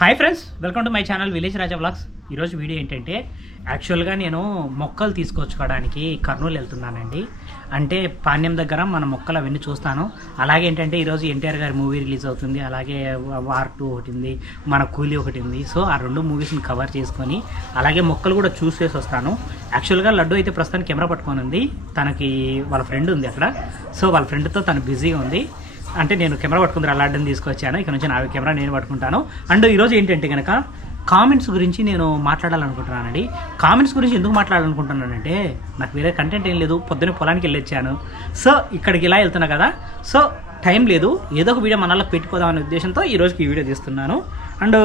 Hi friends welcome to my channel village Raja vlogs ఈరోజు video ఏంటంటే యాక్చువల్గా నేను మొక్కలు తీసుకొచ్చుకోవడానికి కర్నూలు వెళ్తున్నానండి. అంటే పాణ్యం దగ్గర మన మొక్కలు అవన్నీ చూస్తాను. అలాగే ఏంటంటే ఈరోజు ఎన్టీఆర్ గారి మూవీ రిలీజ్ అవుతుంది. అలాగే వార్ టూ ఒకటి ఉంది మన కూలీ ఒకటి ఉంది. సో ఆ రెండు మూవీస్ని కవర్ చేసుకొని అలాగే మొక్కలు కూడా చూసేసి వస్తాను. యాక్చువల్గా లడ్డు అయితే ప్రస్తుతానికి కెమెరా పట్టుకొని ఉంది. తనకి వాళ్ళ ఫ్రెండ్ ఉంది అక్కడ. సో వాళ్ళ ఫ్రెండ్తో తను బిజీగా ఉంది. అంటే నేను కెమెరా పట్టుకుని అలాడ్డని తీసుకొచ్చాను. ఇక్కడ నుంచి నా కెమెరా నేను పట్టుకుంటాను. అండ్ ఈరోజు ఏంటంటే కనుక కామెంట్స్ గురించి నేను మాట్లాడాలనుకుంటున్నానండి. కామెంట్స్ గురించి ఎందుకు మాట్లాడాలనుకుంటున్నానంటే నాకు వేరే కంటెంట్ ఏం లేదు పొద్దున్నే పొలానికి వెళ్ళొచ్చాను. సో ఇక్కడికి ఇలా వెళ్తున్నా కదా. సో టైం లేదు ఏదో ఒక వీడియో మనలో పెట్టుకోదామనే ఉద్దేశంతో ఈ రోజుకి ఈ వీడియో తీస్తున్నాను. అండ్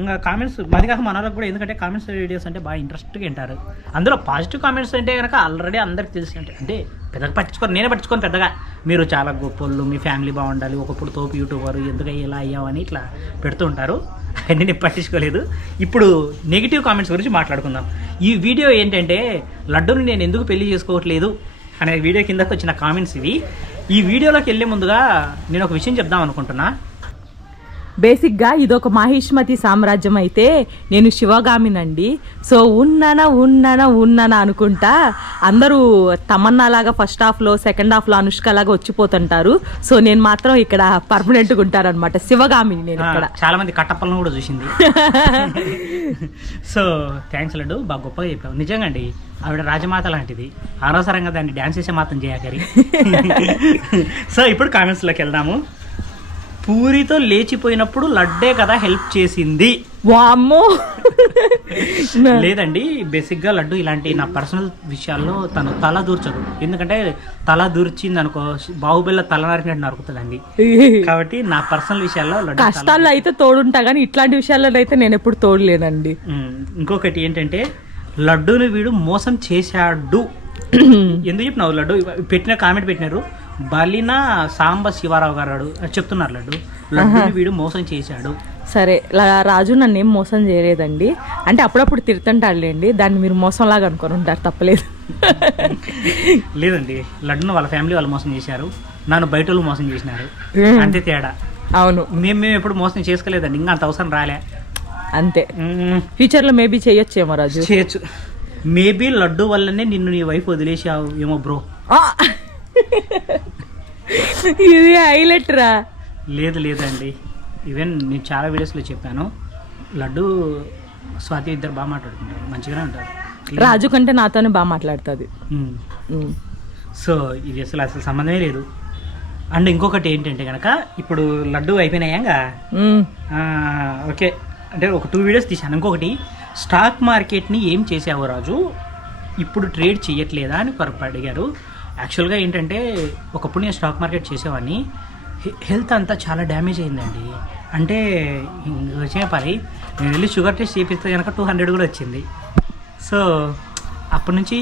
ఇంకా కామెంట్స్ మరి కాక మనలో కూడా ఎందుకంటే కామెంట్స్ వీడియోస్ అంటే బాగా ఇంట్రెస్ట్గా వింటారు. అందులో పాజిటివ్ కామెంట్స్ అంటే కనుక ఆల్రెడీ అందరికి తెలిసి అంటే పెద్దగా పట్టించుకోరు. నేనే పట్టించుకోను పెద్దగా. మీరు చాలా గొప్పోళ్ళు మీ ఫ్యామిలీ బాగుండాలి ఒకప్పుడు తోపు యూట్యూబర్ ఎందుకు ఇలా అయ్యావని ఇట్లా పెడుతూ ఉంటారు. అవన్నీ నేను పట్టించుకోలేదు. ఇప్పుడు నెగిటివ్ కామెంట్స్ గురించి మాట్లాడుకుందాం. ఈ వీడియో ఏంటంటే లడ్డూని నేను ఎందుకు పెళ్ళి చేసుకోవట్లేదు అనే వీడియో కిందకు వచ్చిన కామెంట్స్ ఇవి. ఈ వీడియోలోకి వెళ్ళే ముందుగా నేను ఒక విషయం చెప్దాం అనుకుంటున్నా. బేసిక్గా ఇదొక మాహిష్మతి సామ్రాజ్యం అయితే నేను శివగామినండి. సో ఉన్ననా ఉన్ననా ఉన్ననా అనుకుంటా అందరూ తమన్నా లాగా ఫస్ట్ హాఫ్లో సెకండ్ హాఫ్లో అనుష్క లాగా వచ్చిపోతుంటారు. సో నేను మాత్రం ఇక్కడ పర్మనెంట్గా ఉంటారనమాట శివగామిని నేను ఇక్కడ. చాలా మంది కట్టప్పలను కూడా చూసింది. సో థ్యాంక్స్ లడ్డు బాగా గొప్పగా చెప్పావు. నిజంగా అండి ఆవిడ రాజమాత లాంటిది. అనవసరంగా దాన్ని డ్యాన్స్ చేసే మాత్రం చేయకరి సో ఇప్పుడు కామెంట్స్లోకి వెళ్దాము. పూరితో లేచిపోయినప్పుడు లడ్డే కదా హెల్ప్ చేసింది. వామ్మో. లేదండి బేసిక్గా లడ్డు ఇలాంటి నా పర్సనల్ విషయాల్లో తను తల దూర్చదు. ఎందుకంటే తల దూర్చింది అనుకో బాహుబలిలో తల నరికినట్టు నరుకుతుందండి. కాబట్టి నా పర్సనల్ విషయాల్లో కష్టాల్లో అయితే తోడుంటా కానీ ఇట్లాంటి విషయాల్లో అయితే నేను ఎప్పుడు తోడులేనండి. ఇంకొకటి ఏంటంటే లడ్డూని వీడు మోసం చేశాడు. ఎందుకు చెప్పినావు లడ్డు? పెట్టిన కామెంట్ పెట్టినారు. బలిన సాంబ శివారావు గారు చెప్తున్నారు లడ్డు. లడ్డూని వీడు మోసం చేశాడు. సరే రాజు నన్ను ఏం మోసం చేయలేదండి. అంటే అప్పుడప్పుడు తిడుతుంటాడులేండి దాన్ని మీరు మోసంలాగా అనుకొని ఉంటారు తప్పలేదు. లేదండి లడ్డును వాళ్ళ ఫ్యామిలీ వాళ్ళు మోసం చేశారు నన్ను బయట వాళ్ళు మోసం చేసినారు. అంతే తేడా. అవును. మేము మేము ఎప్పుడు మోసం చేసుకోలేదండి ఇంకా అంత అవసరం రాలే. అంతే. ఫ్యూచర్లో మేబీ చేయొచ్చేమో రాజు. చేయొచ్చు. మేబీ లడ్డు వల్లనే నిన్ను నీ వైఫ్ వదిలేసావు ఏమో బ్రో! ఇది హైలైట్ రా. లేదు లేదండి. ఈవెన్ నేను చాలా వీడియోస్లో చెప్పాను. లడ్డు స్వాతి ఇద్దరు బాగా మాట్లాడుకుంటారు. మంచిగానే ఉంటారు. రాజు కంటే నాతోనే బాగా మాట్లాడుతుంది. సో ఇది అసలు అసలు సంబంధమే లేదు. అండ్ ఇంకొకటి ఏంటంటే కనుక ఇప్పుడు లడ్డు అయిపోయినాయంగా ఓకే. అంటే ఒక టూ వీడియోస్ తీశాను. ఇంకొకటి స్టాక్ మార్కెట్ని ఏం చేసావు రాజు? ఇప్పుడు ట్రేడ్ చేయట్లేదా అని అడిగారు. యాక్చువల్గా ఏంటంటే ఒకప్పుడు నేను స్టాక్ మార్కెట్ చేసేవాడిని. హెల్త్ అంతా చాలా డ్యామేజ్ అయిందండి. అంటే చెప్పాలి నేను వెళ్ళి షుగర్ టెస్ట్ చేపిస్తే కనుక టూ హండ్రెడ్ కూడా వచ్చింది. సో అప్పటి నుంచి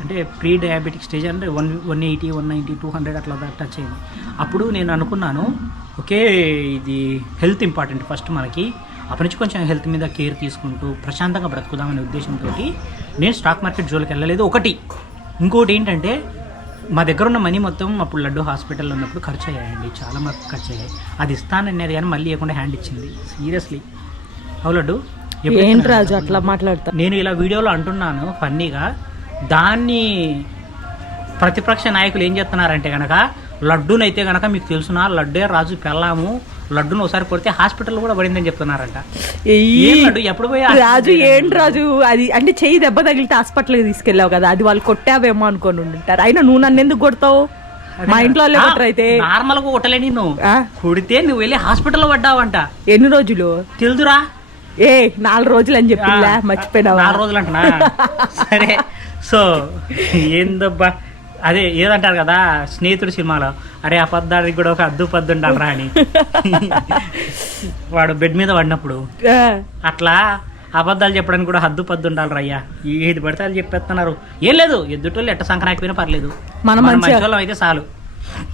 అంటే ప్రీ డయాబెటిక్ స్టేజ్ అంటే one one eighty one ninety two hundred అట్లా టచ్ అయింది. అప్పుడు నేను అనుకున్నాను ఓకే ఇది హెల్త్ ఇంపార్టెంట్ ఫస్ట్ మనకి. అప్పటి నుంచి కొంచెం హెల్త్ మీద కేర్ తీసుకుంటూ ప్రశాంతంగా బ్రతుకుదామనే ఉద్దేశంతో నేను స్టాక్ మార్కెట్ జోలికి వెళ్ళలేదు. ఒకటి ఇంకోటి ఏంటంటే మా దగ్గర ఉన్న మనీ మొత్తం అప్పుడు లడ్డు హాస్పిటల్లో ఉన్నప్పుడు ఖర్చు అయ్యాయండి చాలా మటుకు ఖర్చు అయ్యాయి అది ఇస్తాననేది కానీ మళ్ళీ ఇవ్వకుండా హ్యాండ్ ఇచ్చింది. సీరియస్లీ అవు లడ్డు ఏంటి రాజు? అట్లా మాట్లాడతా? నేను ఇలా వీడియోలో అంటున్నాను ఫన్నీగా. దాన్ని ప్రతిపక్ష నాయకులు ఏం చేస్తున్నారంటే కనుక లడ్డూనైతే కనుక మీకు తెలుసునా లడ్డే రాజు పెళ్ళాము. లడ్డూను ఒకసారి కొడితే హాస్పిటల్ కూడా పడిందని చెప్తున్నారంట. ఏం ఎప్పుడు పోయి రాజు ఏంటి రాజు? అది అంటే చెయ్యి దెబ్బ తగిలితే హాస్పిటల్కి తీసుకెళ్ళావు కదా అది వాళ్ళు కొట్టావేమో అనుకొని ఉంటారు అయినా నువ్వు నన్ను ఎందుకు కొడతావు? మా ఇంట్లో అయితే. నార్మల్గా కొట్టలే నేను ఆ? కొడితే నువ్వు వెళ్ళి హాస్పిటల్లో పడ్డావంట. ఎన్ని రోజులు? తెలుదురా. ఏ నాలుగు రోజులు అని చెప్పిందా మర్చిపోయినావా? నాలుగు రోజులు అంటున్నా సరే. సో ఏందబ్బా? అదే ఏదంటారు కదా స్నేహితుడు సినిమాలో అరే అబద్ధానికి కూడా ఒక అద్దు పద్దు ఉండాలరా అని. వాడు బెడ్ మీద పడినప్పుడు అట్లా అబద్ధాలు చెప్పడానికి కూడా హద్దు పద్దు ఉండాలి అయ్యా. ఏది పడితే అది చెప్పేస్తున్నారు. ఏం లేదు ఎద్దుటోళ్ళు ఎట్ట సంకరాకపోయినా పర్లేదు. మనం మనం మంచిగా- మంచి అయితే చాలు.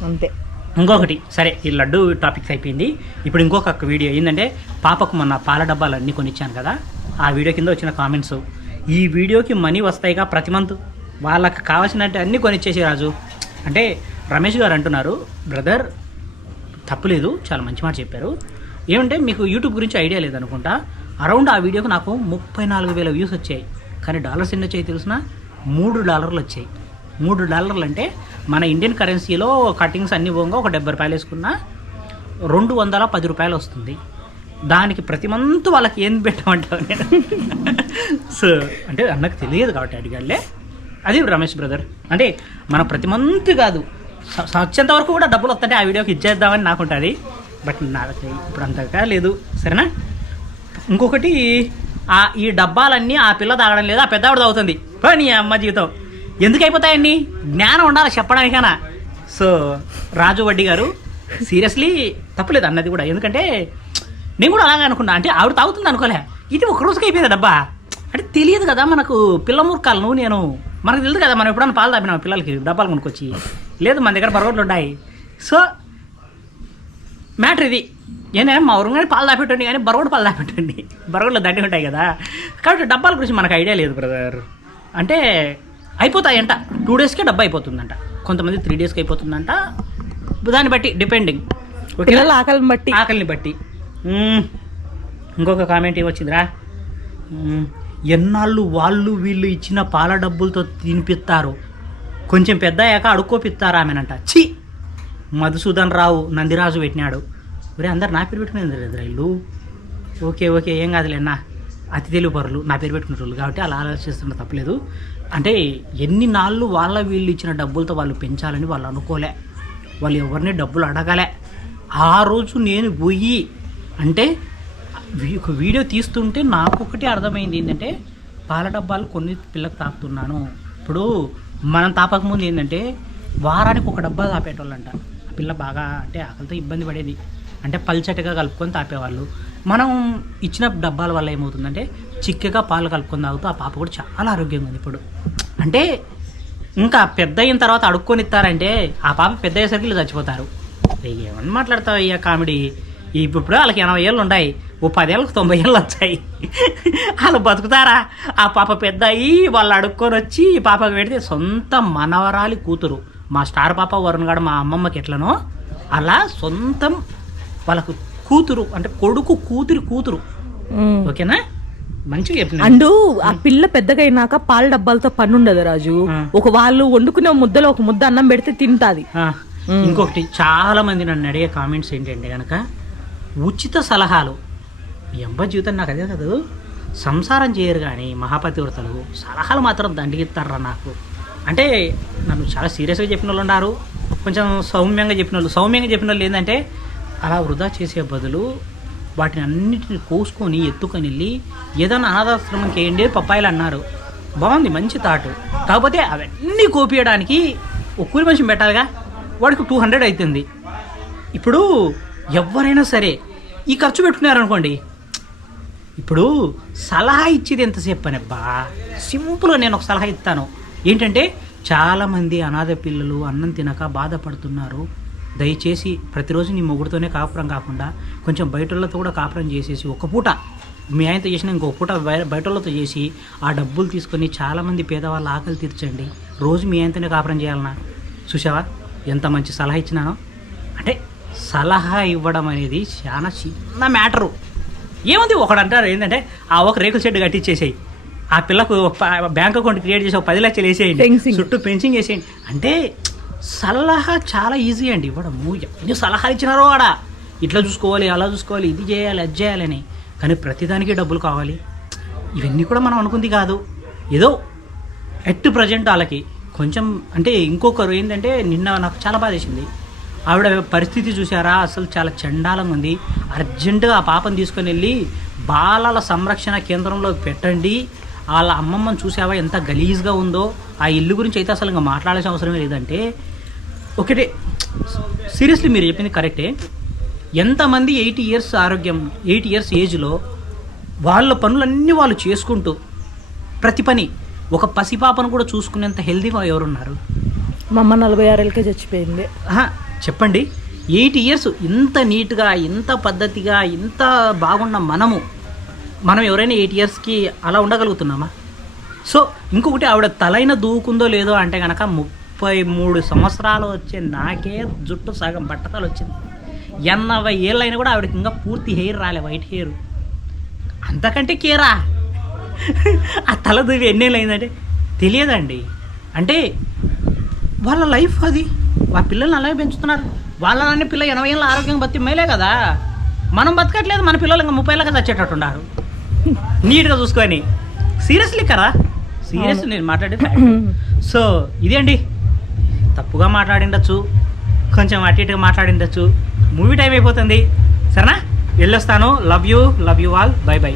అంతే. ఇంకొకటి సరే ఈ లడ్డు టాపిక్స్ అయిపోయింది. ఇప్పుడు ఇంకొక వీడియో ఏంటంటే పాపకు మొన్న పాల డబ్బాలు అన్నీ కొనిచ్చాను కదా. ఆ వీడియో కింద వచ్చిన కామెంట్స్. ఈ వీడియోకి మనీ వస్తాయిగా ప్రతి మంత్. వాళ్ళకి కావాల్సినట్టు అన్నీ కొనిచ్చేసి రాజు. అంటే రమేష్ గారు అంటున్నారు బ్రదర్ తప్పులేదు చాలా మంచి మాట చెప్పారు. ఏమంటే మీకు యూట్యూబ్ గురించి ఐడియా లేదనుకుంటా. అరౌండ్ ఆ వీడియోకి నాకు ముప్పై నాలుగు వేల వ్యూస్ వచ్చాయి. కానీ డాలర్స్ ఎన్ని వచ్చాయి తెలిసిన? మూడు డాలర్లు వచ్చాయి. మూడు డాలర్లు అంటే మన ఇండియన్ కరెన్సీలో కటింగ్స్ అన్ని పోగా ఒక డెబ్బై రూపాయలు వేసుకున్నా రెండు వందల పది రూపాయలు వస్తుంది. దానికి ప్రతి మంత్ వాళ్ళకి ఏం పెట్టమంటావు నేను? సో అంటే అన్నకు తెలియదు కాబట్టి అడిగాళ్ళే అది రమేష్ బ్రదర్. అంటే మనం ప్రతి మంత్ కాదు. వచ్చేంత వరకు కూడా డబ్బులు వస్తుంటే ఆ వీడియోకి ఇచ్చేద్దామని నాకు ఉంటుంది. బట్ నాకు ఇప్పుడు అంతగా లేదు. సరేనా? ఇంకొకటి ఆ ఈ డబ్బాలన్నీ ఆ పిల్ల తాగడం లేదు. ఆ పెద్దవాడు తాగుతుంది. నీ అమ్మ జీవితం. ఎందుకు అయిపోతాయండి? జ్ఞానం ఉండాలి చెప్పడానికైనా. సో రాజు వడ్డీ గారు సీరియస్లీ తప్పలేదు అన్నది కూడా. ఎందుకంటే నేను కూడా అలాగే అనుకున్నా. అంటే ఆవిడ తాగుతుంది అనుకోలే. ఇది ఒక రోజుకి అయిపోయింది డబ్బా. అంటే తెలియదు కదా మనకు పిల్ల మూర్ఖాలను నేను మనకు తెలియదు కదా మనం ఎప్పుడైనా పాలు తాపినాం పిల్లలకి డబ్బాలు కొనుక్కొచ్చి? లేదు మన దగ్గర బరగొట్లు ఉన్నాయి. సో మ్యాటర్ ఇది. ఏంటంటే మా ఊరు కానీ పాలు దాపెట్టండి కానీ బరగొడు పాలు దాపెట్టండి బరగొడ్లో దండి ఉంటాయి కదా. కాబట్టి డబ్బాల గురించి మనకు ఐడియా లేదు బ్రదర్. అంటే అయిపోతాయంట. టూ డేస్కే డబ్బా అయిపోతుందంట. కొంతమంది త్రీ డేస్కి అయిపోతుందంట. దాన్ని బట్టి డిపెండింగ్ పిల్లల ఆకలిని బట్టి. ఆకలిని బట్టి. ఇంకొక కామెంట్ ఏమొచ్చిందిరా. ఎన్నాళ్ళు వాళ్ళు వీళ్ళు ఇచ్చిన పాల డబ్బులతో తినిపిస్తారు? కొంచెం పెద్ద అయ్యాక అడుక్కోపిస్తారు ఆమెనంట. ఛీ! మధుసూదన్ రావు నందిరాజు పెట్టినాడు. ఒరే అందరు నా పేరు పెట్టుకునేది లేదు ఇల్లు? ఓకే ఓకే ఏం కాదులేనా అతి తెలుగు పరులు. నా పేరు పెట్టుకునే వాళ్ళు కాబట్టి అలా ఆలోచిస్తున్న తప్పలేదు. అంటే ఎన్ని నాళ్ళు వాళ్ళ వీళ్ళు ఇచ్చిన డబ్బులతో వాళ్ళు పెంచాలని వాళ్ళు అనుకోలే. వాళ్ళు ఎవరిని డబ్బులు అడగలే. ఆ రోజు నేను పోయి అంటే ఒక వీడియో తీస్తుంటే నాకు ఒకటి అర్థమైంది ఏంటంటే పాల డబ్బాలు కొన్ని పిల్లకు తాపుతున్నాను. ఇప్పుడు మనం తాపకముందు ఏంటంటే వారానికి ఒక డబ్బా తాపేటోళ్ళంట. ఆ పిల్ల బాగా అంటే ఆకలితో ఇబ్బంది పడేది. అంటే పల్చటిగా కలుపుకొని తాపేవాళ్ళు. మనం ఇచ్చిన డబ్బాల వల్ల ఏమవుతుందంటే చిక్కగా పాలు కలుపుకొని తాగుతూ ఆ పాప కూడా చాలా ఆరోగ్యంగా ఉంది ఇప్పుడు. అంటే ఇంకా పెద్ద అయిన తర్వాత అడుక్కొని ఇస్తారంటే ఆ పాప పెద్ద అయ్యేసరికి చచ్చిపోతారు. ఏమని మాట్లాడతావు అయ్యా కామెడీ? ఇప్పుడు వాళ్ళకి ఎనభై ఏళ్ళు ఉన్నాయి. ఓ పదేళ్ళకి తొంభై ఏళ్ళు వచ్చాయి. వాళ్ళు బతుకుతారా? ఆ పాప పెద్ద అయ్యి వాళ్ళు అడుక్కొని వచ్చి ఈ పాపకి పెడితే సొంత మనవరాలి కూతురు. మా స్టార్ పాప వరుణ్ గాడు మా అమ్మమ్మకి ఎట్లనో అలా సొంతం వాళ్ళకు కూతురు అంటే కొడుకు కూతురి కూతురు. ఓకేనా? మంచిగా అండు ఆ పిల్ల పెద్దగా అయినాక పాల డబ్బాలతో పని ఉండదు రాజు. ఒక వాళ్ళు వండుకునే ముద్దలో ఒక ముద్ద అన్నం పెడితే తింటాది. ఇంకొకటి చాలా మంది నన్ను అడిగే కామెంట్స్ ఏంటంటే కనుక ఉచిత సలహాలు. మీ జీవితం నాకు అదే కాదు. సంసారం చేయరు కానీ మహాపతివ్రతలు సలహాలు మాత్రం దండిగిస్తారా నాకు. అంటే నన్ను చాలా సీరియస్గా చెప్పిన వాళ్ళు ఉన్నారు. కొంచెం సౌమ్యంగా చెప్పిన వాళ్ళు సౌమ్యంగా చెప్పిన వాళ్ళు ఏంటంటే అలా వృధా చేసే బదులు వాటిని అన్నిటిని కోసుకొని ఎత్తుకొని వెళ్ళి ఏదైనా అనాథాశ్రమం చేయండి పప్పాయిలు అన్నారు. బాగుంది మంచి థాట్ కాకపోతే అవన్నీ కోపియడానికి ఒక కూలి మనిషిని పెట్టాలిగా? వాడికి టూ హండ్రెడ్ అవుతుంది ఇప్పుడు ఎవరైనా సరే ఈ ఖర్చు పెట్టుకున్నారనుకోండి. ఇప్పుడు సలహా ఇచ్చేది ఎంతసేపు అని అబ్బా? సింపుల్గా నేను ఒక సలహా ఇస్తాను. ఏంటంటే చాలామంది అనాథ పిల్లలు అన్నం తినక బాధపడుతున్నారు. దయచేసి ప్రతిరోజు నీ మొగుడుతోనే కాపురం కాకుండా కొంచెం బయట కూడా కాపురం చేసేసి ఒక పూట మీ ఆయనతో చేసిన ఇంకొక పూట బయ- చేసి ఆ డబ్బులు తీసుకొని చాలామంది పేదవాళ్ళ ఆకలి తీర్చండి. రోజు మీ ఆయనతోనే కాపురం చేయాలన్నా. చూసావా ఎంత మంచి సలహా ఇచ్చినానో? అంటే సలహా ఇవ్వడం అనేది చాలా చిన్న మ్యాటరు. ఏముంది? ఒకడు అంటారు ఏంటంటే ఆ ఒక రేకుల షెడ్ కట్టించేసేయి ఆ పిల్లకు బ్యాంక్ అకౌంట్ క్రియేట్ చేసి ఒక పది లక్షలు వేసేయండి. చుట్టూ పెన్సింగ్ వేసేయండి. అంటే సలహా చాలా ఈజీ అండి ఇవ్వడము. ఎన్ని సలహాలు ఇచ్చినారో ఆడ. ఇట్లా చూసుకోవాలి అలా చూసుకోవాలి ఇది చేయాలి అది చేయాలని. కానీ ప్రతిదానికి డబ్బులు కావాలి. ఇవన్నీ కూడా మనం అనుకుంది కాదు. ఏదో ఎట్ ప్రజెంట్ వాళ్ళకి కొంచెం అంటే ఇంకొకరు ఏంటంటే నిన్న నాకు చాలా బాధ వేసింది ఆవిడ పరిస్థితి చూసారా అసలు చాలా చండాలంగా ఉంది. అర్జెంటుగా ఆ పాపను తీసుకొని వెళ్ళి బాలల సంరక్షణ కేంద్రంలో పెట్టండి. వాళ్ళ అమ్మమ్మని చూసావా? ఎంత గలీజ్గా ఉందో. ఆ ఇల్లు గురించి అయితే అసలు ఇంకా మాట్లాడాల్సిన అవసరమే లేదంటే. ఒకటే సీరియస్లీ మీరు చెప్పింది కరెక్టే. ఎంతమంది ఎయిటీ ఇయర్స్ ఆరోగ్యం ఎయిటీ ఇయర్స్ ఏజ్లో వాళ్ళ పనులన్నీ వాళ్ళు చేసుకుంటూ ప్రతి పని ఒక పసిపాపను కూడా చూసుకునేంత హెల్తీగా ఎవరున్నారు? మా అమ్మ నలభై ఆరేళ్ళకే చచ్చిపోయింది. చెప్పండి. ఎయిట్ ఇయర్స్ ఇంత నీట్గా ఇంత పద్ధతిగా ఇంత బాగున్న మనము మనం ఎవరైనా ఎయిట్ ఇయర్స్కి అలా ఉండగలుగుతున్నామా? సో ఇంకొకటి ఆవిడ తలైన దూకుందో లేదో అంటే కనుక ముప్పై మూడు సంవత్సరాలు వచ్చే నాకే జుట్టు సగం బట్టతలు వచ్చింది. ఎనభై ఏళ్ళైనా కూడా ఆవిడకి ఇంకా పూర్తి హెయిర్ రాలే వైట్ హెయిర్. అంతకంటే కేరా? ఆ తల దువ్వి ఎన్నేళ్ళు అయిందంటే తెలియదండి. అంటే వాళ్ళ లైఫ్ అది. వాళ్ళ పిల్లల్ని అలాగే పెంచుతున్నారు. వాళ్ళ నాన్న పిల్ల ఎనభై ఏళ్ళ ఆరోగ్యంగా బతి మేలే కదా. మనం బతకట్లేదు మన పిల్లలు ఇంకా ముప్పై ఏళ్ళగా చచ్చేటట్టున్నారు నీట్గా చూసుకొని. సీరియస్లీ కదా సీరియస్ నేను మాట్లాడే సో ఇదే అండి తప్పుగా మాట్లాడిండొచ్చు కొంచెం అటు ఇటుగా మాట్లాడిండొచ్చు. మూవీ టైం అయిపోతుంది. సరేనా? వెళ్ళొస్తాను. Love you love you all bye bye